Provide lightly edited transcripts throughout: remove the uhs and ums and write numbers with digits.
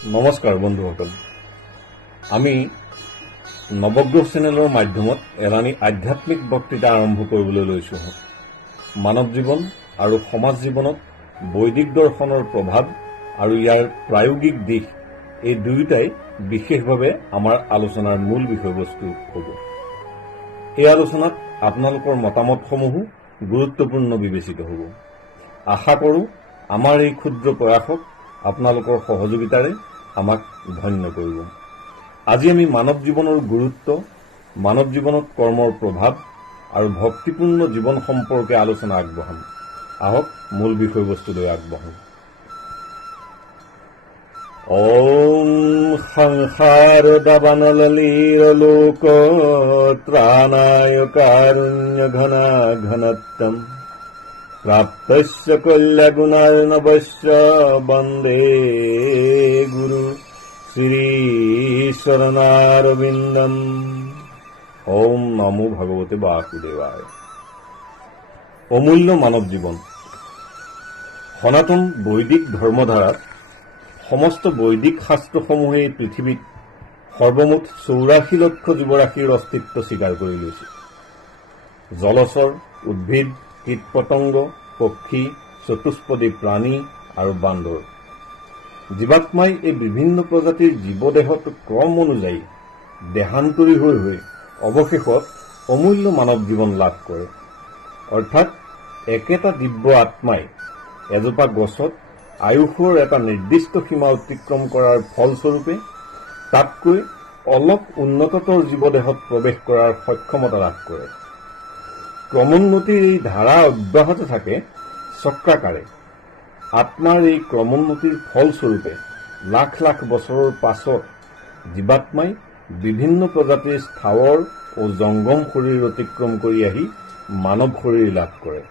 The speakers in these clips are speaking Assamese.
নমস্কাৰ বন্ধুসকল, আমি নৱগ্ৰহ চেনেলৰ মাধ্যমত এলানি আধ্যাত্মিক বক্তৃতা আৰম্ভ কৰিবলৈ লৈছোঁ। মানৱ জীৱন আৰু সমাজ জীৱনত বৈদিক দৰ্শনৰ প্ৰভাৱ আৰু ইয়াৰ প্ৰায়োগিক দিশ এই দুয়োটাই বিশেষভাৱে আমাৰ আলোচনাৰ মূল বিষয়বস্তু হ'ব। এই আলোচনাত আপোনালোকৰ মতামতসমূহো গুৰুত্বপূৰ্ণ বিবেচিত হ'ব। আশা কৰোঁ আমাৰ এই ক্ষুদ্ৰ প্ৰয়াসক আপোনালোকৰ সহযোগিতাৰে আমাক ধন্য কৰিব। আজি আমি মানৱ জীৱনৰ গুৰুত্ব, মানৱ জীৱনত কৰ্মৰ প্ৰভাৱ আৰু ভক্তিপূৰ্ণ জীৱন সম্পৰ্কে আলোচনা আগবঢ়াম। আহক মূল বিষয়বস্তুলৈ আগবঢ়াম। ওম সংসাৰ দাবানলীৰ লোক ত্ৰাণায় কাৰুণ্য ঘনা ঘনত্তম প্ৰাপ্তস্য কল্যাগুণাৰ্ণৱস্য বন্দে গুৰু শ্ৰীচৰণাৰবিন্দম। ওম নমো ভগৱতে বাসুদেৱায়। অমূল্য মানৱ জীৱন। সনাতন বৈদিক ধৰ্মধাৰাত সমস্ত বৈদিক শাস্ত্ৰসমূহে এই পৃথিৱীত সৰ্বমুঠ 84 লক্ষ জীৱৰাশিৰ অস্তিত্ব স্বীকাৰ কৰি লৈছে। জলচৰ, উদ্ভিদ, কীট পতংগ, পক্ষী, চতুষ্পদী প্ৰাণী আৰু বান্দৰ। জীৱাত্মাই এই বিভিন্ন প্ৰজাতিৰ জীৱদেহত ক্ৰম অনুযায়ী দেহান্তৰী হৈ হৈ অৱশেষত অমূল্য মানৱ জীৱন লাভ কৰে। অৰ্থাৎ একেটা দিব্য আত্মাই এজোপা গছত আয়ুসৰ এটা নিৰ্দিষ্ট সীমা অতিক্ৰম কৰাৰ ফলস্বৰূপে তাতকৈ অলপ উন্নততৰ জীৱদেহত প্ৰৱেশ কৰাৰ সক্ষমতা লাভ কৰে। ক্ৰমোন্নতিৰ এই ধাৰা অব্যাহত থাকে চক্ৰাকাৰে। আত্মাৰ এই ক্ৰমোন্নতিৰ ফলস্বৰূপে লাখ লাখ বছৰৰ পাছত জীৱাত্মাই বিভিন্ন প্ৰজাতিৰ স্থাৱৰ ও জংগম শৰীৰ অতিক্ৰম কৰি আহি মানৱ শৰীৰ লাভ কৰে।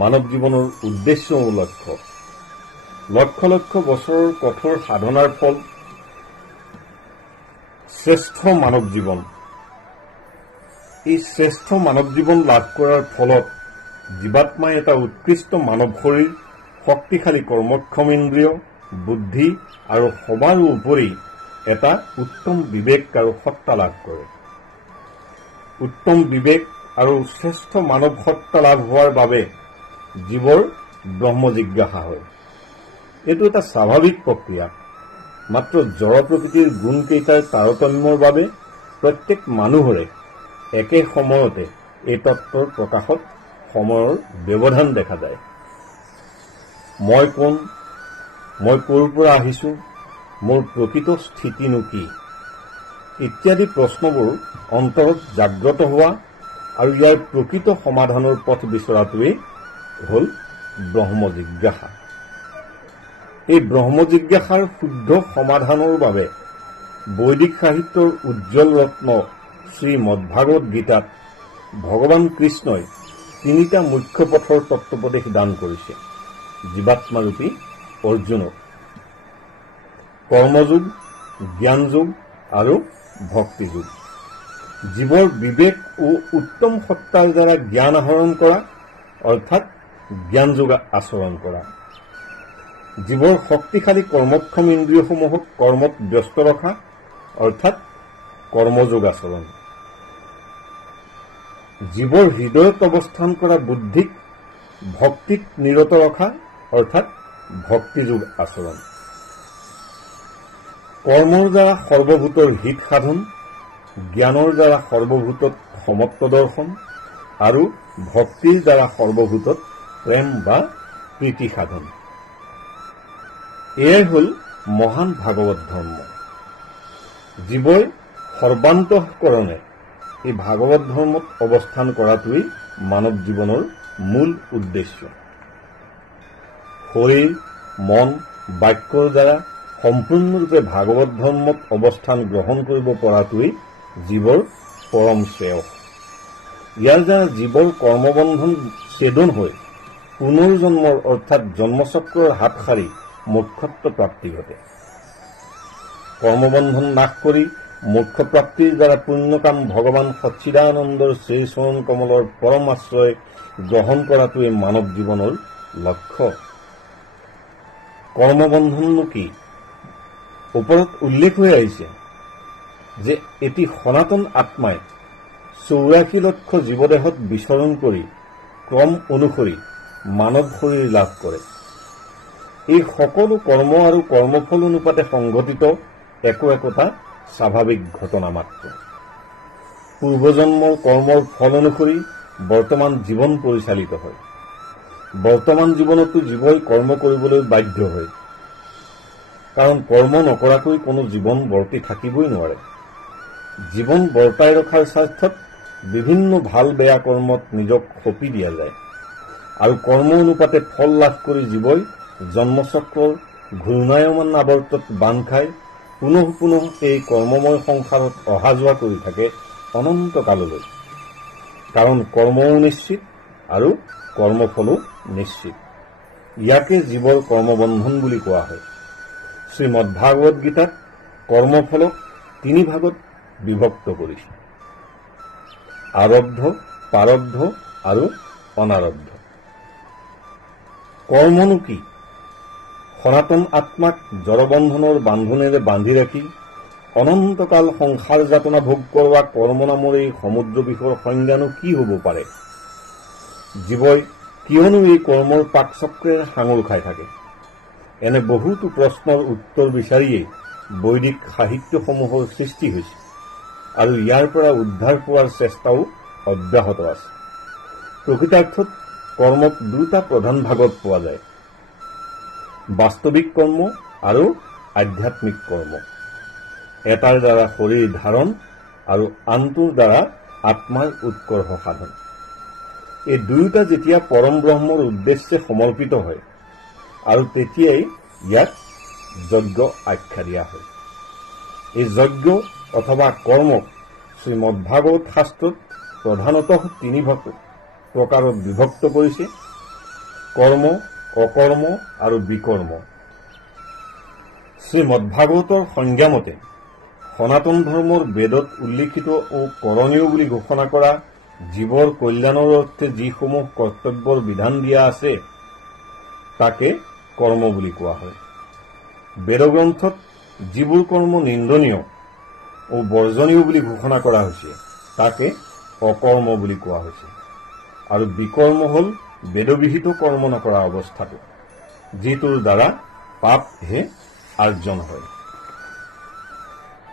মানৱ জীৱনৰ উদ্দেশ্য ও লক্ষ্য। লক্ষ লক্ষ বছৰৰ কঠোৰ সাধনাৰ ফল শ্ৰেষ্ঠ মানৱ জীৱন। এই শ্ৰেষ্ঠ মানৱ জীৱন লাভ কৰাৰ ফলত জীৱাত্মাই এটা উৎকৃষ্ট মানৱ শৰীৰ, শক্তিশালী কৰ্মক্ষম ইন্দ্ৰিয়, বুদ্ধি আৰু সবাৰো উপৰি এটা উত্তম বিবেক আৰু সত্তা লাভ কৰে। উত্তম বিবেক আৰু শ্ৰেষ্ঠ মানৱ সত্তা লাভ হোৱাৰ বাবে জীৱৰ ব্ৰহ্ম জিজ্ঞাসা হয়। এইটো এটা স্বাভাৱিক প্ৰক্ৰিয়া। মাত্ৰ জড় প্ৰকৃতিৰ গুণকেইটাৰ তাৰতম্যৰ বাবে প্ৰত্যেক মানুহৰে একে সময়তে এই তত্ত্বৰ প্ৰকাশত সময়ৰ ব্যৱধান দেখা যায়। মই কোন, মই ক'ৰ পৰা আহিছো, মোৰ প্ৰকৃত স্থিতিনো কি ইত্যাদি প্ৰশ্নবোৰ অন্তৰত জাগ্ৰত হোৱা আৰু ইয়াৰ প্ৰকৃত সমাধানৰ পথ বিচৰাটোৱেই হ'ল ব্ৰহ্ম জিজ্ঞাসা। এই ব্ৰহ্ম জিজ্ঞাসাৰ শুদ্ধ সমাধানৰ বাবে বৈদিক সাহিত্যৰ উজ্জ্বল ৰত্ন শ্ৰীমদ্ভাগৱত গীতাত ভগৱান কৃষ্ণই তিনিটা মুখ্য পথৰ তত্ত্বোপদেশ দান কৰিছে জীৱাত্মাৰূপী অৰ্জুনক: কৰ্মযোগ, জ্ঞানযোগ আৰু ভক্তিযোগ। জীৱৰ বিবেক ও উত্তম সত্তাৰ দ্বাৰা জ্ঞান আহৰণ কৰা অৰ্থাৎ জ্ঞানযোগ আচৰণ কৰা। জীৱৰ শক্তিশালী কৰ্মক্ষম ইন্দ্ৰিয়সমূহক কৰ্মত ব্যস্ত ৰখা অৰ্থাৎ কৰ্মযোগ আচৰণ। জীৱৰ হৃদয়ত অৱস্থান কৰা বুদ্ধিক ভক্তিত নিৰত ৰখা অৰ্থাৎ ভক্তিযোগ আচৰণ। কৰ্মৰ দ্বাৰা সৰ্বভূতৰ হিত সাধন, জ্ঞানৰ দ্বাৰা সৰ্বভূতত সমত্ব দৰ্শন আৰু ভক্তিৰ দ্বাৰা সৰ্বভূতত প্ৰেম বা প্ৰীতি সাধন। এয়াই হ'ল মহান ভাগৱত ধৰ্ম। জীৱই সৰ্বান্তঃকৰণে এই ভাগৱত ধৰ্মত অৱস্থান কৰাটোৱেই মানৱ জীৱনৰ মূল উদ্দেশ্য। শৰীৰ, মন, বাক্যৰ দ্বাৰা সম্পূৰ্ণৰূপে ভাগৱত ধৰ্মত অৱস্থান গ্ৰহণ কৰিব পৰাটোৱেই জীৱৰ পৰম শ্ৰেয়স। ইয়াৰ দ্বাৰা জীৱৰ কৰ্মবন্ধন ছেদন হৈ পুনৰ্জন্মৰ অৰ্থাৎ জন্মচক্ৰৰ হাত সাৰি মোক্ষত্ব প্ৰাপ্তি ঘটে। কৰ্মবন্ধন নাশ কৰি মোক্ষ প্ৰাপ্তিৰ দ্বাৰা পুণ্যকাম ভগৱান সচ্চিদানন্দৰ শ্ৰীচৰণ কমলৰ পৰম আশ্ৰয় গ্ৰহণ কৰাটোৱে মানৱ জীৱনৰ লক্ষ্য। কৰ্মবন্ধননো কি? ওপৰত উল্লেখ হৈ আহিছে যে এটি সনাতন আত্মাই 84 লক্ষ জীৱদেহত বিচৰণ কৰি ক্ৰম অনুসৰি মানৱ শৰীৰ লাভ কৰে। এই সকলো কৰ্ম আৰু কৰ্মফল অনুপাতে সংঘটিত একোটা স্বাভাৱিক ঘটনা মাত্ৰ। পূৰ্বজন্মৰ কৰ্মৰ ফল অনুসৰি বৰ্তমান জীৱন পৰিচালিত হয়। বৰ্তমান জীৱনতো জীৱই কৰ্ম কৰিবলৈ বাধ্য হয়, কাৰণ কৰ্ম নকৰাকৈ কোনো জীৱন বৰ্তি থাকিবই নোৱাৰে। জীৱন বৰ্তাই ৰখাৰ স্বাৰ্থত বিভিন্ন ভাল বেয়া কৰ্মত নিজক সঁপি দিয়া যায়, আৰু কৰ্ম অনুপাতে ফল লাভ কৰি জীৱই জন্মচক্ৰৰ ঘূৰ্ণায়মান আৱৰ্তত বান্ধ খাই পুনঃ পুনঃ এই কৰ্মময় সংসাৰত অহা যোৱা কৰি থাকে অনন্ত কাললৈ। কাৰণ কৰ্মও নিশ্চিত আৰু কৰ্মফলো নিশ্চিত। ইয়াকে জীৱৰ কৰ্মবন্ধন বুলি কোৱা হয়। শ্ৰীমদ্ভাগৱত গীতাত কৰ্মফলক 3 ভাগত বিভক্ত কৰিছে: আৰব্ধ, প্ৰাৰব্ধ আৰু অনাৰব্ধ। কৰ্মনো কি? সনাতন আত্মাক জড়বন্ধনৰ বান্ধোনেৰে বান্ধি ৰাখি অনন্তকাল সংসাৰ যাতনা ভোগ কৰোৱা কৰ্ম নামৰ এই সমুদ্ৰ বিষৰ সংজ্ঞানো কি হ'ব পাৰে? জীৱই কিয়নো এই কৰ্মৰ পাকচক্ৰেৰে সাঙুৰ খাই থাকে? এনে বহুতো প্ৰশ্নৰ উত্তৰ বিচাৰিয়েই বৈদিক সাহিত্যসমূহৰ সৃষ্টি হৈছে, আৰু ইয়াৰ পৰা উদ্ধাৰ পোৱাৰ চেষ্টাও অব্যাহত আছে। প্ৰকৃতাৰ্থত কৰ্মক 2টা প্ৰধান ভাগত পোৱা যায়: বাস্তৱিক কৰ্ম আৰু আধ্যাত্মিক কৰ্ম। এটাৰ দ্বাৰা শৰীৰ ধাৰণ আৰু আনটোৰ দ্বাৰা আত্মাৰ উৎকৰ্ষ সাধন। এই দুয়োটা যেতিয়া পৰম ব্ৰহ্মৰ উদ্দেশ্যে সমৰ্পিত হয়, আৰু তেতিয়াই ইয়াক যজ্ঞ আখ্যা দিয়া হয়। এই যজ্ঞ অথবা কৰ্মক শ্ৰীমদ্ভাগৱত শাস্ত্ৰত প্ৰধানতঃ 3 প্ৰকাৰত বিভক্ত কৰিছে: কৰ্ম, অকৰ্ম আৰু বিকৰ্ম। শ্ৰীমদ্ভাগৱতৰ সংজ্ঞামতে সনাতন ধৰ্মৰ বেদত উল্লিখিত ও কৰণীয় বুলি ঘোষণা কৰা জীৱৰ কল্যাণৰ অৰ্থে যিসমূহ কৰ্তব্যৰ বিধান দিয়া আছে তাকে কৰ্ম বুলি কোৱা হয়। বেদগ্ৰন্থত যিবোৰ কৰ্ম নিন্দনীয় ও বৰ্জনীয় বুলি ঘোষণা কৰা হৈছে তাকে অকৰ্ম বুলি কোৱা হৈছে। আৰু বিকৰ্ম হ'ল বেদবিহিত কৰ্ম নকৰা অৱস্থাটো, যিটোৰ দ্বাৰা পাপহে আৰ্জন হয়।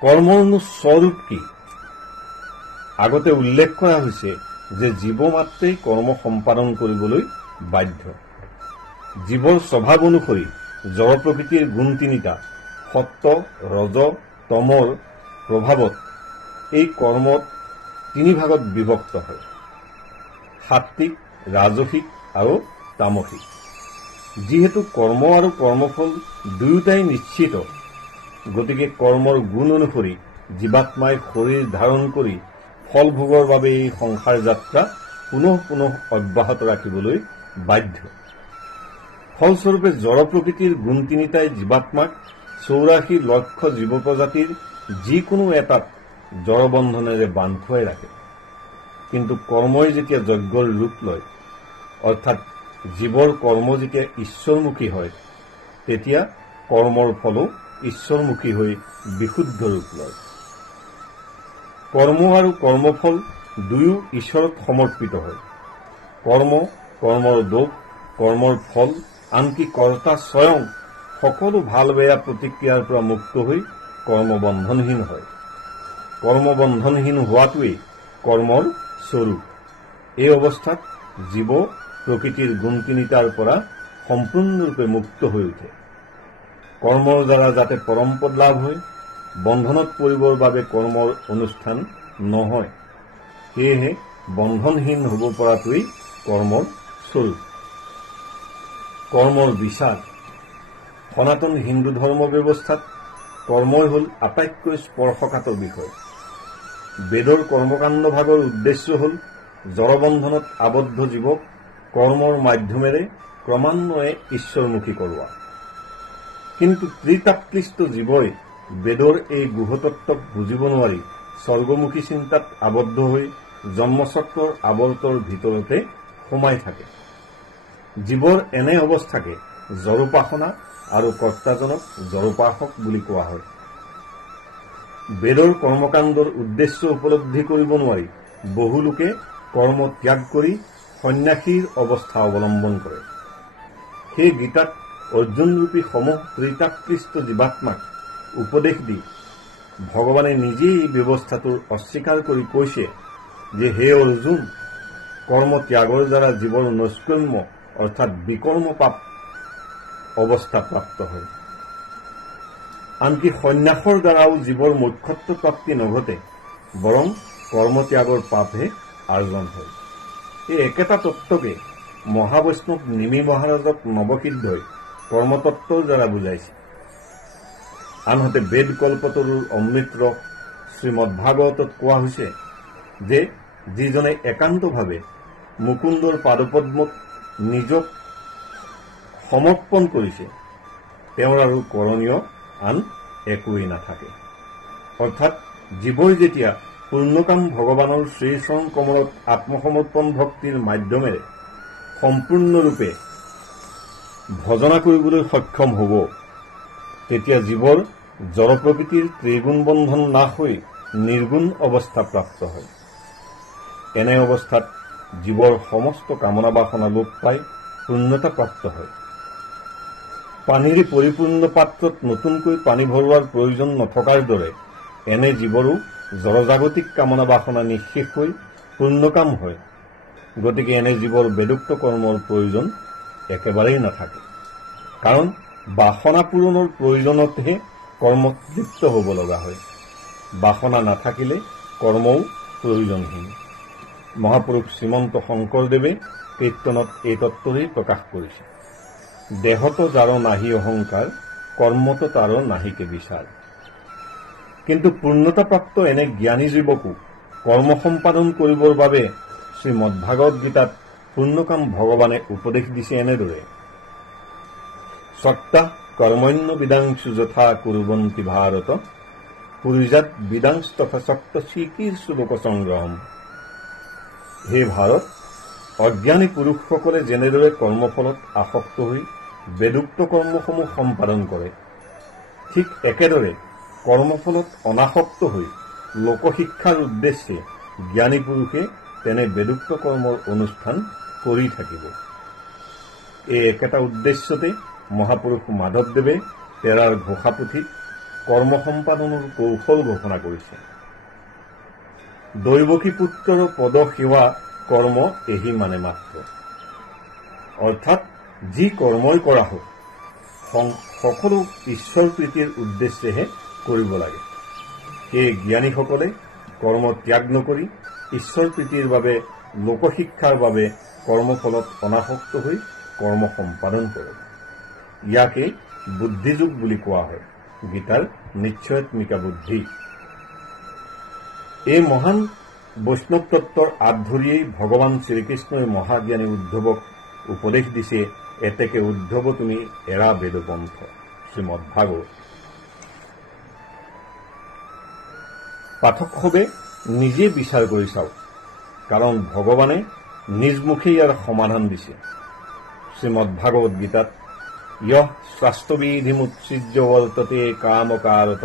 কৰ্মৰনো স্বৰূপ কি? আগতে উল্লেখ কৰা হৈছে যে জীৱ মাত্ৰেই কৰ্ম সম্পাদন কৰিবলৈ বাধ্য। জীৱৰ স্বভাৱ অনুসৰি জড় প্ৰকৃতিৰ গুণ 3টা সত্য, ৰজ, তমৰ প্ৰভাৱত এই কৰ্মত 3 ভাগত বিভক্ত হয়: সাত্বিক, ৰাজসিক আৰু তামসিক। যিহেতু কৰ্ম আৰু কৰ্মফল দুয়োটাই নিশ্চিত, গতিকে কৰ্মৰ গুণ অনুসৰি জীৱাত্মাই শৰীৰ ধাৰণ কৰি ফল ভোগৰ বাবে এই সংসাৰ যাত্ৰা পুনঃ পুনঃ অব্যাহত ৰাখিবলৈ বাধ্য। ফলস্বৰূপে জড় প্ৰকৃতিৰ গুণ 3টাই জীৱাত্মাক 84 লক্ষ জীৱ প্ৰজাতিৰ যিকোনো এটাত জড়বন্ধনেৰে বান্ধ খুৱাই ৰাখে। কিন্তু কৰ্মই যেতিয়া যজ্ঞৰ ৰূপ লয়, অৰ্থাৎ জীৱৰ কৰ্ম যেতিয়া ঈশ্বৰমুখী হয়, তেতিয়া কৰ্মৰ ফলো ঈশ্বৰমুখী হৈ বিশুদ্ধ ৰূপ লয়। কৰ্ম আৰু কৰ্মফল দুয়ো ঈশ্বৰত সমৰ্পিত হয়। কৰ্ম, কৰ্মৰ দোষ, কৰ্মৰ ফল, আনকি কৰ্তা স্বয়ং সকলো ভাল বেয়া প্ৰতিক্ৰিয়াৰ পৰা মুক্ত হৈ কৰ্মবন্ধনহীন হয়। কৰ্মবন্ধনহীন হোৱাটোৱেই কৰ্মৰ স্বৰূপ। এই অৱস্থাত জীৱ প্ৰকৃতিৰ গুণ 3টাৰ পৰা সম্পূৰ্ণৰূপে মুক্ত হৈ উঠে। কৰ্মৰ দ্বাৰা যাতে পৰমপদ লাভ হয়, বন্ধনত পৰিবৰ বাবে কৰ্মৰ অনুষ্ঠান নহয়, সেয়েহে বন্ধনহীন হ'ব পৰাটোৱেই কৰ্মৰ স্বৰূপ। কৰ্মৰ বিচাৰ। সনাতন হিন্দু ধৰ্ম ব্যৱস্থাত কৰ্মই হ'ল আটাইতকৈ স্পৰ্শকাতৰ বিষয়। বেদৰ কৰ্মকাণ্ড ভাগৰ উদ্দেশ্য হ'ল জড়বন্ধনত আবদ্ধ জীৱক কৰ্মৰ মাধ্যমেৰে ক্ৰমান্বয়ে ঈশ্বৰমুখী কৰোৱা। কিন্তু ত্ৰিতাপ্লিষ্ট জীৱই বেদৰ এই গুহতত্ত্বক বুজিব নোৱাৰি স্বৰ্গমুখী চিন্তাত আবদ্ধ হৈ জন্মচক্ৰৰ আৱৰ্তৰ ভিতৰতে সোমাই থাকে। জীৱৰ এনে অৱস্থাকে জড়োপাসনা আৰু কৰ্তাজনক জড়োপাসক বুলি কোৱা হয়। বেদৰ কৰ্মকাণ্ডৰ উদ্দেশ্য উপলব্ধি কৰিব নোৱাৰি বহু লোকে কৰ্ম ত্যাগ কৰি সন্ন্যাসীৰ অৱস্থা অৱলম্বন কৰে। সেই গীতাত অৰ্জুনৰূপী সমূহ ত্ৰিতাকৃষ্ট জীৱাত্মাক উপদেশ দি ভগৱানে নিজেই এই ব্যৱস্থাটোৰ অস্বীকাৰ কৰি কৈছে যে হে অৰ্জুন, কৰ্ম ত্যাগৰ দ্বাৰা জীৱৰ নৈষ্কৰ্ম্য অৰ্থাৎ বিকৰ্ম পাপ অৱস্থা প্ৰাপ্ত হয়। আনকি সন্ন্যাসৰ দ্বাৰাও জীৱৰ মুখ্যত্ব প্ৰাপ্তি নঘটে, বৰং কৰ্ম ত্যাগৰ পাপহে আৰ্জন হয়। এই একেটা তত্ত্বকে মহাবৈষ্ণৱ নিমি মহাৰাজক নৱসিদ্ধই কৰ্মতত্ত্বৰ দ্বাৰা বুজাইছে। আনহাতে বেদ কল্পতৰুৰ অমৃত ৰস শ্ৰীমদ্ভাগৱতত কোৱা হৈছে যে যিজনে একান্তভাৱে মুকুন্দৰ পাদপদ্মক নিজক সমৰ্পণ কৰিছে তেওঁৰ আৰু কৰণীয় আন একোৱেই নাথাকে। অৰ্থাৎ জীৱই যেতিয়া পূৰ্ণকাম ভগৱানৰ শ্ৰীচৰণ কমলত আত্মসমৰ্পণ ভক্তিৰ মাধ্যমেৰে সম্পূৰ্ণৰূপে ভজনা কৰিবলৈ সক্ষম হ'ব, তেতিয়া জীৱৰ জড় প্ৰকৃতিৰ ত্ৰিগুণ বন্ধন নাশ হৈ নিৰ্গুণ অৱস্থা প্ৰাপ্ত হয়। এনে অৱস্থাত জীৱৰ সমস্ত কামনা বাসনা লোপ পাই পূৰ্ণতা প্ৰাপ্ত হয়। পানীৰে পৰিপূৰ্ণ পাত্ৰত নতুনকৈ পানী ভৰোৱাৰ প্ৰয়োজন নথকাৰ দৰে এনে জীৱৰো জড়জাগতিক কামনা বাসনা নিঃশেষ হৈ পূৰ্ণকাম হয়। গতিকে এনে জীৱৰ বেদোক্ত কৰ্মৰ প্ৰয়োজন একেবাৰেই নাথাকে। কাৰণ বাসনা পূৰণৰ প্ৰয়োজনতহে কৰ্মত লিপ্ত হ'ব লগা হয়। বাসনা নাথাকিলে কৰ্মও প্ৰয়োজনহীন। মহাপুৰুষ শ্ৰীমন্ত শংকৰদেৱে কীৰ্তনত এই তত্ত্বৰেই প্ৰকাশ কৰিছে। দেহত যাৰ নাহি অহংকাৰ, কৰ্মত তাৰ নাহিকে বিচাৰ। কিন্তু পূৰ্ণতাপ্ৰাপ্ত এনে জ্ঞানী জীৱকো কৰ্ম সম্পাদন কৰিবৰ বাবে শ্ৰীমদ্ভাগৱত গীতাত পূৰ্ণকাম ভগৱানে উপদেশ দিছে এনেদৰে: সক্তা কৰ্মণ্য বিদাংশু যথা কুৰ্বন্তি ভাৰত, পুৰুজাত বিদাংশ তথা সক্ত চিকীৰ্ষু লোক সংগ্ৰহম। হে ভাৰত, অজ্ঞানী পুৰুষসকলে যেনেদৰে কৰ্মফলত আসক্ত হৈ বেদোক্ত কৰ্মসমূহ সম্পাদন কৰে, ঠিক একেদৰে কৰ্মফলত অনাসক্ত হৈ লোকশিক্ষাৰ উদ্দেশ্যে জ্ঞানী পুৰুষে তেনে বেদোক্ত কৰ্মৰ অনুষ্ঠান কৰি থাকিব। এই একেটা উদ্দেশ্যতে মহাপুৰুষ মাধৱদেৱে তেৰাৰ ঘোষাপুথিত কৰ্ম সম্পাদনৰ কৌশল ঘোষণা কৰিছে। দৈৱকী পুত্ৰৰ পদ সেৱা কৰ্ম এহি মানে মাত্ৰ। অৰ্থাৎ যি কৰ্মই কৰা হওক সকলো ঈশ্বৰ প্ৰীতিৰ উদ্দেশ্যেহে কৰিব লাগে। সেই জ্ঞানীসকলে কৰ্ম ত্যাগ নকৰি ঈশ্বৰ প্ৰীতিৰ বাবে লোকশিক্ষাৰ বাবে কৰ্মফলত অনাসক্ত হৈ কৰ্ম সম্পাদন কৰে। ইয়াকে বুদ্ধিযোগ বুলি কোৱা হয়, গীতাৰ নিশ্চয়াত্মিকা বুদ্ধি। এই মহান বৈষ্ণৱ তত্ত্বৰ আঁত ধৰিয়েই ভগৱান শ্ৰীকৃষ্ণই মহাজ্ঞানী উদ্ধৱক উপদেশ দিছে, এতেকে উদ্ধৱ তুমি এৰা বেদপন্থ। শ্ৰীমদ্ভাগৱত। পাঠকসৱে নিজে বিচাৰ কৰি চাওক, কাৰণ ভগৱানে নিজ মুখে ইয়াৰ সমাধান দিছে। শ্ৰীমদ্ভাগৱত গীতাত ইয়ঃ শাস্ত্ৰবিধিমুৎসৃজ্য বৰ্ততে কামকাৰত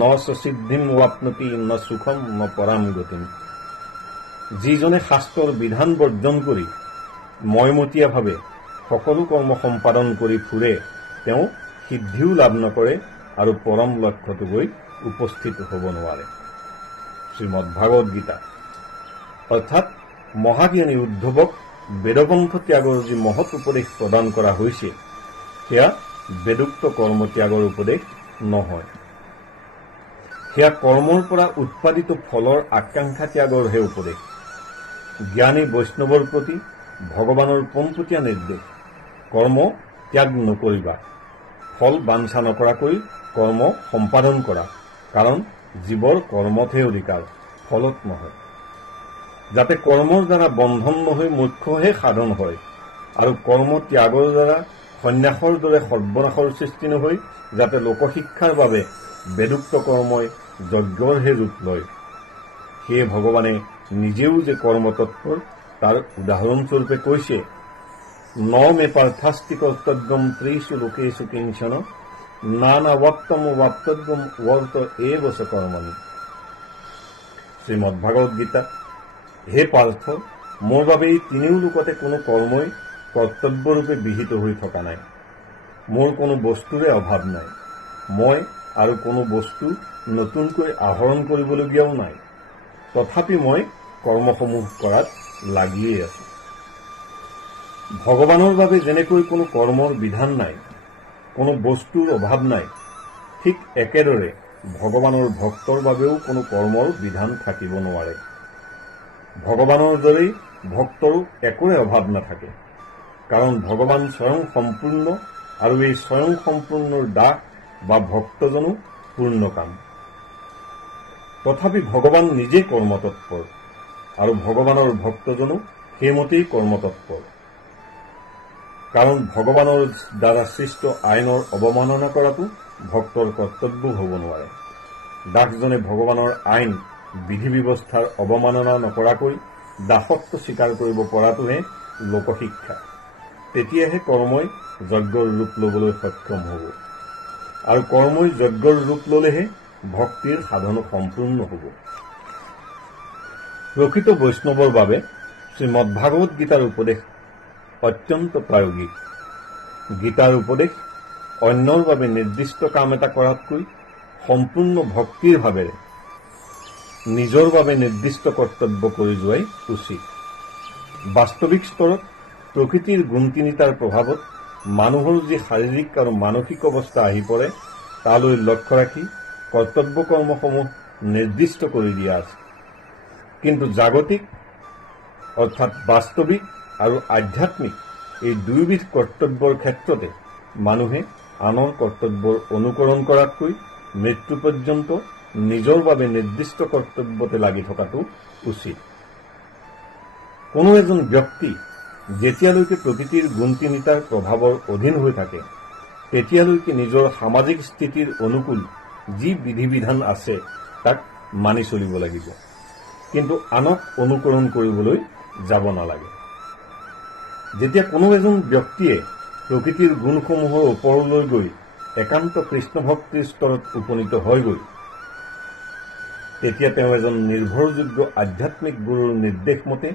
ন সিদ্ধিম ৱাপ্নতি ন সুখম ন পৰাম গতিম। যিজনে শাস্ত্ৰৰ বিধান বৰ্জন কৰি ময়মতীয়াভাৱে সকলো কৰ্ম সম্পাদন কৰি ফুৰে, তেওঁ সিদ্ধিও লাভ নকৰে আৰু পৰম লক্ষ্যটো গৈ উপস্থিত হ'ব নোৱাৰে। শ্ৰীমদ্ভাগৱত গীতা। অৰ্থাৎ মহাজ্ঞানী উদ্ধৱক বেদপন্থ ত্যাগৰ যি মহৎ উপদেশ প্ৰদান কৰা হৈছে, সেয়া বেদোক্ত কৰ্ম ত্যাগৰ উপদেশ নহয়। সেয়া কৰ্মৰ পৰা উৎপাদিত ফলৰ আকাংক্ষা ত্যাগৰহে উপদেশ। জ্ঞানী বৈষ্ণৱৰ প্ৰতি ভগৱানৰ পোনপটীয়া নিৰ্দেশ, কৰ্ম ত্যাগ নকৰিবা, ফল বাঞ্ছা নকৰাকৈ কৰ্ম সম্পাদন কৰা, কাৰণ জীৱৰ কৰ্মতহে অধিকাৰ, ফলত নহয়। যাতে কৰ্মৰ দ্বাৰা বন্ধন নহৈ মোক্ষহে সাধন হয় আৰু কৰ্ম ত্যাগৰ দ্বাৰা সন্ন্যাসৰ দৰে সৰ্বনাশৰ সৃষ্টি নহৈ যাতে লোকশিক্ষাৰ বাবে বেদোক্ত কৰ্মই যজ্ঞৰহে ৰূপ লয়। সেয়ে ভগৱানে নিজেও যে কৰ্মতৎপৰ তাৰ উদাহৰণস্বৰূপে কৈছে, ন মে পার্থাস্তি কর্তব্যম ত্রিষু লোকেষু কিঞ্চন নানা ওয়াক্তম ওয়াক্তব্যম ওয়ার্ত এব চ কর্মণি। শ্রীমদ ভাগৱত গীতা। হে পাৰ্থ, মোৰ বাবে এই তিনিও লোকতে কোনো কৰ্মই কৰ্তব্যৰূপে বিহিত হৈ থকা নাই। মোৰ কোনো বস্তুৰে অভাৱ নাই। মই আৰু কোনো বস্তু নতুনকৈ আহৰণ কৰিবলগীয়াও নাই। তথাপি মই কৰ্মসমূহ কৰাত লাগিয়েই আছো। ভগৱানৰ বাবে যেনেকৈ কোনো কৰ্মৰ বিধান নাই, কোনো বস্তুৰ অভাৱ নাই, ঠিক একেদৰে ভগৱানৰ ভক্তৰ বাবেও কোনো কৰ্মৰ বিধান থাকিব নোৱাৰে। ভগৱানৰ দৰেই ভক্তৰো একোৰে অভাৱ নাথাকে, কাৰণ ভগৱান স্বয়ং সম্পূৰ্ণ আৰু এই স্বয়ং সম্পূৰ্ণৰ দাস বা ভক্তজনো পূৰ্ণকাম। তথাপি ভগৱান নিজে কৰ্মতৎপৰ আৰু ভগৱানৰ ভক্তজনো সেইমতেই কৰ্মতৎপৰ। কাৰণ ভগৱানৰ দ্বাৰা সৃষ্ট আইনৰ অৱমাননা কৰাটো ভক্তৰ কৰ্তব্য হ'ব নোৱাৰে। দাসজনে ভগৱানৰ আইন বিধি ব্যৱস্থাৰ অৱমাননা নকৰাকৈ দাসত্ব স্বীকাৰ কৰিব পৰাটোহে লোকশিক্ষা। তেতিয়াহে কৰ্মই যজ্ঞৰ ৰূপ ল'বলৈ সক্ষম হ'ব, আৰু কৰ্মই যজ্ঞৰ ৰূপ ল'লেহে ভক্তিৰ সাধন সম্পূৰ্ণ হ'ব। প্ৰকৃত বৈষ্ণৱৰ বাবে শ্ৰীমদ ভাগৱত গীতাৰ উপদেশ অত্যন্ত প্ৰায়োগিক। গীতাৰ উপদেশ অন্যৰ বাবে নিৰ্দিষ্ট কাম এটা কৰাতকৈ সম্পূৰ্ণ ভক্তিৰ ভাৱেৰে নিজৰ বাবে নিৰ্দিষ্ট কৰ্তব্য কৰি যোৱাই উচিত। বাস্তৱিক স্তৰত প্ৰকৃতিৰ গুণ তিনিটাৰ প্ৰভাৱত মানুহৰ যি শাৰীৰিক আৰু মানসিক অৱস্থা আহি পৰে, তালৈ লক্ষ্য ৰাখি কৰ্তব্য কৰ্মসমূহ নিৰ্দিষ্ট কৰি দিয়া আছে। কিন্তু জাগতিক অৰ্থাৎ বাস্তৱিক আৰু আধ্যাত্মিক এই দুয়োবিধ কৰ্তব্যৰ ক্ষেত্ৰতে মানুহে আনৰ কৰ্তব্যৰ অনুকৰণ কৰাতকৈ মৃত্যু পৰ্যন্ত নিজৰ বাবে নিৰ্দিষ্ট কৰ্তব্যতে লাগি থকাটো উচিত। কোনো এজন ব্যক্তি যেতিয়ালৈকে প্ৰকৃতিৰ গুণ তিনিটাৰ প্ৰভাৱৰ অধীন হৈ থাকে, তেতিয়ালৈকে নিজৰ সামাজিক স্থিতিৰ অনুকূল যি বিধি বিধান আছে তাক মানি চলিব লাগিব, কিন্তু আনক অনুকৰণ কৰিবলৈ যাব নালাগে। যেতিয়া কোনো এজন ব্যক্তিয়ে প্ৰকৃতিৰ গুণসমূহৰ ওপৰলৈ গৈ একান্ত কৃষ্ণ ভক্তিৰ স্তৰত উপনীত হয়গৈ, তেতিয়া তেওঁ এজন নিৰ্ভৰযোগ্য আধ্যাত্মিক গুৰুৰ নিৰ্দেশ মতে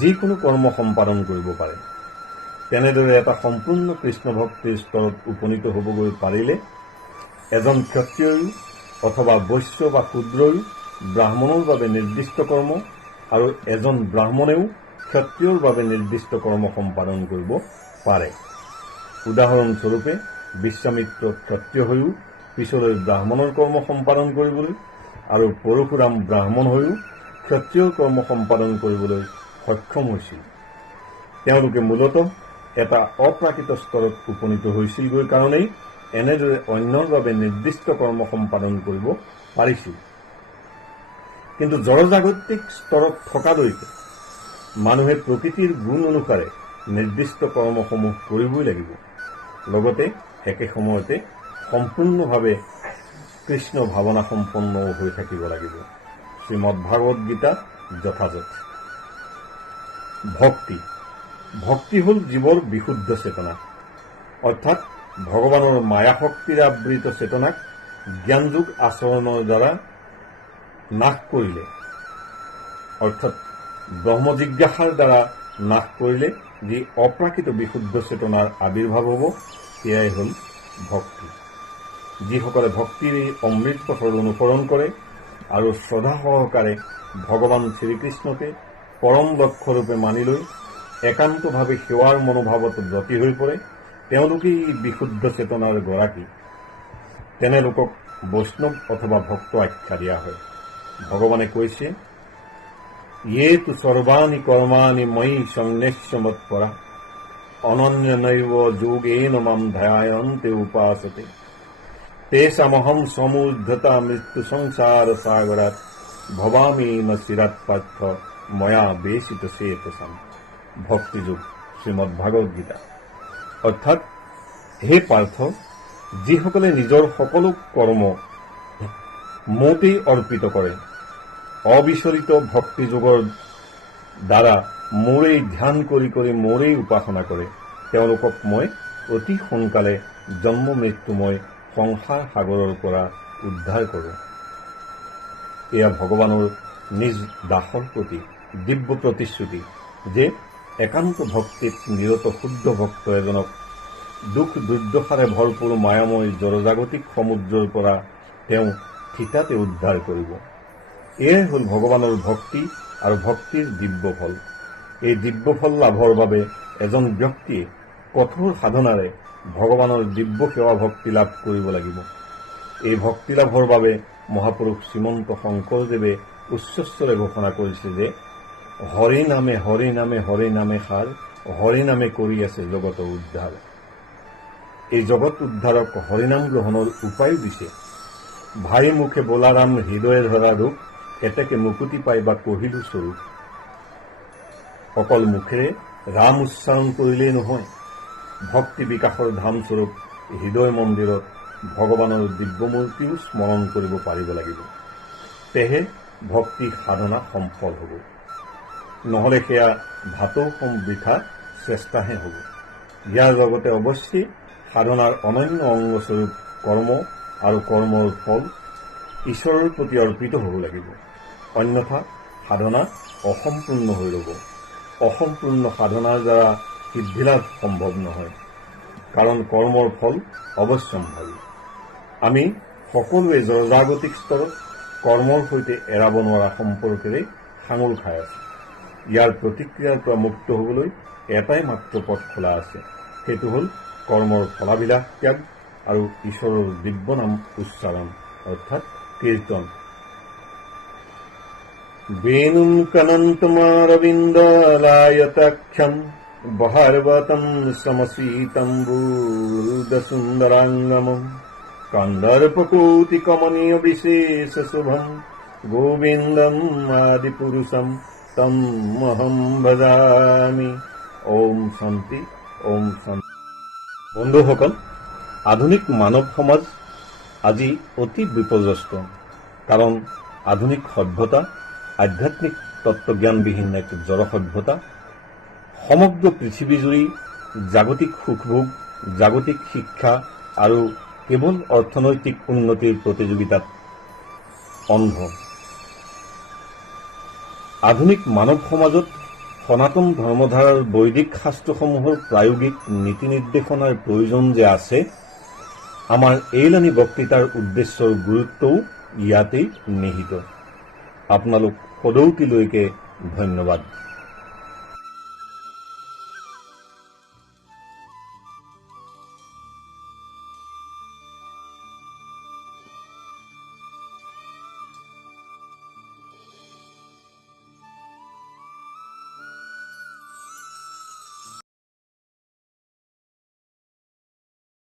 যিকোনো কৰ্ম সম্পাদন কৰিব পাৰে। তেনেদৰে এটা সম্পূৰ্ণ কৃষ্ণ ভক্তিৰ স্তৰত উপনীত হ'বগৈ পাৰিলে এজন ক্ষত্ৰিয়ই অথবা বৈশ্য বা শূদ্ৰই ব্ৰাহ্মণৰ বাবে নিৰ্দিষ্ট কৰ্ম আৰু এজন ব্ৰাহ্মণেও ক্ষত্ৰিয়ৰ বাবে নিৰ্দিষ্ট কৰ্ম সম্পাদন কৰিব পাৰে। উদাহৰণস্বৰূপে বিশ্বামিত্ৰ ক্ষত্ৰিয় হৈও পিছলৈ ব্ৰাহ্মণৰ কৰ্ম সম্পাদন কৰিবলৈ আৰু পৰশুৰাম ব্ৰাহ্মণ হৈও ক্ষত্ৰিয়ৰ কৰ্ম সম্পাদন কৰিবলৈ সক্ষম হৈছিল। তেওঁলোকে মূলতঃ এটা অপ্ৰাকৃত স্তৰত উপনীত হৈছিলগৈ কাৰণেই এনেদৰে অন্যৰ বাবে নিৰ্দিষ্ট কৰ্ম সম্পাদন কৰিব পাৰিছিল। কিন্তু জড়জাগতিক স্তৰত থকালৈকে মানুহে প্ৰকৃতিৰ গুণ অনুসাৰে নিৰ্দিষ্ট কৰ্মসমূহ কৰিবই লাগিব, লগতে একে সময়তে সম্পূৰ্ণভাৱে কৃষ্ণ ভাৱনা সম্পন্নও হৈ থাকিব লাগিব। শ্ৰীমদ ভাগৱত গীতা যথাযথ। ভক্তি। ভক্তি হ'ল জীৱৰ বিশুদ্ধ চেতনা, অৰ্থাৎ ভগৱানৰ মায়াশক্তিৰে আবৃত চেতনাক জ্ঞানযোগ আচৰণৰ দ্বাৰা নাশ কৰিলে, অৰ্থাৎ ব্ৰহ্ম জিজ্ঞাসাৰ দ্বাৰা নাশ কৰিলে যি অপ্ৰাকৃত বিশুদ্ধ চেতনাৰ আবিৰ্ভাৱ হ'ব, সেয়াই হ'ল ভক্তি। যিসকলে ভক্তিৰ এই অমৃত পথৰ অনুসৰণ কৰে আৰু শ্ৰদ্ধা সহকাৰে ভগৱান শ্ৰীকৃষ্ণকে পৰম লক্ষ্যৰূপে মানি লৈ একান্তভাৱে সেৱাৰ মনোভাৱত ব্ৰতী হৈ পৰে, তেওঁলোকেই বিশুদ্ধ চেতনাৰ গৰাকী। তেনে লোকক বৈষ্ণৱ অথবা ভক্ত আখ্যা দিয়া হয়। ভগৱানে কৈছে, ইয়ে তু সৰ্বাণি কৰ্মাণি ময়ি সন্ন্যস্য মৎপৰা অনন্যনৈব যোগেন মাম ধ্যায়ন্তে উপাসতে তেষামহং সমুদ্ধতা মৃত্যু সংসাৰ সাগৰাত ভবামি ন চিৰাত পাৰ্থ ময়া বেশিত চেতসাম। ভক্তিযোগ, শ্ৰীমদ ভাগৱত গীতা। অৰ্থাৎ হে পাৰ্থ, যিসকলে নিজৰ সকলো কৰ্ম মোতেই অৰ্পিত কৰে, অবিচলিত ভক্তিযোগৰ দ্বাৰা মোৰেই ধ্যান কৰি কৰি মোৰেই উপাসনা কৰে, তেওঁলোকক মই অতি সোনকালে জন্ম মৃত্যুময় সংসাৰ সাগৰৰ পৰা উদ্ধাৰ কৰোঁ। এয়া ভগৱানৰ নিজ দাসৰ প্ৰতি দিব্য প্ৰতিশ্ৰুতি যে একান্ত ভক্তিত নিৰত শুদ্ধ ভক্ত এজনক দুখ দুৰ্দশাৰে ভৰপূৰ মায়াময় জড়জাগতিক সমুদ্ৰৰ পৰা তেওঁ থিতাতে উদ্ধাৰ কৰিব। এয়াই হ'ল ভগৱানৰ ভক্তি আৰু ভক্তিৰ দিব্য ফল। এই দিব্য ফল লাভৰ বাবে এজন ব্যক্তিয়ে কঠোৰ সাধনাৰে ভগৱানৰ দিব্য সেৱা ভক্তি লাভ কৰিব লাগিব। এই ভক্তি লাভৰ বাবে মহাপুৰুষ শ্ৰীমন্ত শংকৰদেৱে উচ্চস্বৰে ঘোষণা কৰিছে যে হৰি নামে হৰি নামে হৰি নামে সাৰ, হৰি নামে কৰি আছে জগতৰ উদ্ধাৰ। এই জগত উদ্ধাৰক হৰিনাম গ্ৰহণৰ উপায় দিছে। ভাই মুখে বোলাৰাম হৃদয়ে ধৰা ৰূপ, এতেকে মুকুতি পাই বা কহিলো স্বৰূপ। অকল মুখেৰে ৰাম উচ্চাৰণ কৰিলেই নহয়, ভক্তি বিকাশৰ ধামস্বৰূপ হৃদয় মন্দিৰত ভগৱানৰ দিব্যমূৰ্তিও স্মৰণ কৰিব পাৰিব লাগিব। তেহে ভক্তি সাধনা সফল হ'ব, নহ'লে সেয়া ভাতৌ সম বৃথা চেষ্টাহে হ'ব। ইয়াৰ লগতে অৱশ্যেই সাধনাৰ অনন্য অংগস্বৰূপ কৰ্ম আৰু কৰ্মৰ ফল ঈশ্বৰৰ প্ৰতি অৰ্পিত হ'ব লাগিব, অন্যথা সাধনা অসম্পূৰ্ণ হৈ ৰ'ব। অসম্পূৰ্ণ সাধনাৰ দ্বাৰা সিদ্ধিলাভ সম্ভৱ নহয়, কাৰণ কৰ্মৰ ফল অৱশ্যম্ভাৱী। আমি সকলোৱে জড়জাগতিক স্তৰত কৰ্মৰ সৈতে এৰাব নোৱাৰা সম্পৰ্কেৰে সাঙুৰ খাই আছো। ইয়াৰ প্ৰতিক্ৰিয়াৰ পৰা মুক্ত হ'বলৈ এটাই মাত্ৰ পথ খোলা আছে, সেইটো হ'ল কৰ্মৰ ফলাবিলাস ত্যাগ আৰু ঈশ্বৰৰ দিব্য নাম উচ্চাৰণ অৰ্থাৎ কীৰ্তন। বেণুম কনন্তমাৰবিন্দলায়তাক্ষম ভাৰ্বতম সমসীতম্বুদসুন্দৰাঙ্গমম কন্দৰ্পকৌতিকমনীয় বিশেষ শুভম গোবিন্দম আদিপুৰুষম তম অহম ভজামি। ওম শান্তি, ওম শান্তি। বন্ধুসকল, আধুনিক মানৱ সমাজ আজি অতি বিপৰ্যস্ত, কাৰণ আধুনিক সভ্যতা আধ্যাত্মিক তত্ত্বজ্ঞানবিহীন এক জড় সভ্যতা সমগ্ৰ পৃথিৱীজুৰি জাগতিক সুখভোগ, জাগতিক শিক্ষা আৰু কেৱল অৰ্থনৈতিক উন্নতিৰ প্ৰতিযোগিতাত অন্ধ। আধুনিক মানৱ সমাজত সনাতন ধৰ্মধাৰাৰ বৈদিক শাস্ত্ৰসমূহৰ প্ৰায়োগিক নীতি নিৰ্দেশনাৰ প্ৰয়োজন যে আছে, আমাৰ এইলানি বক্তৃতাৰ উদ্দেশ্যৰ গুৰুত্বও ইয়াতেই নিহিত। আপোনালোক সদৌতিলৈকে ধন্যবাদ।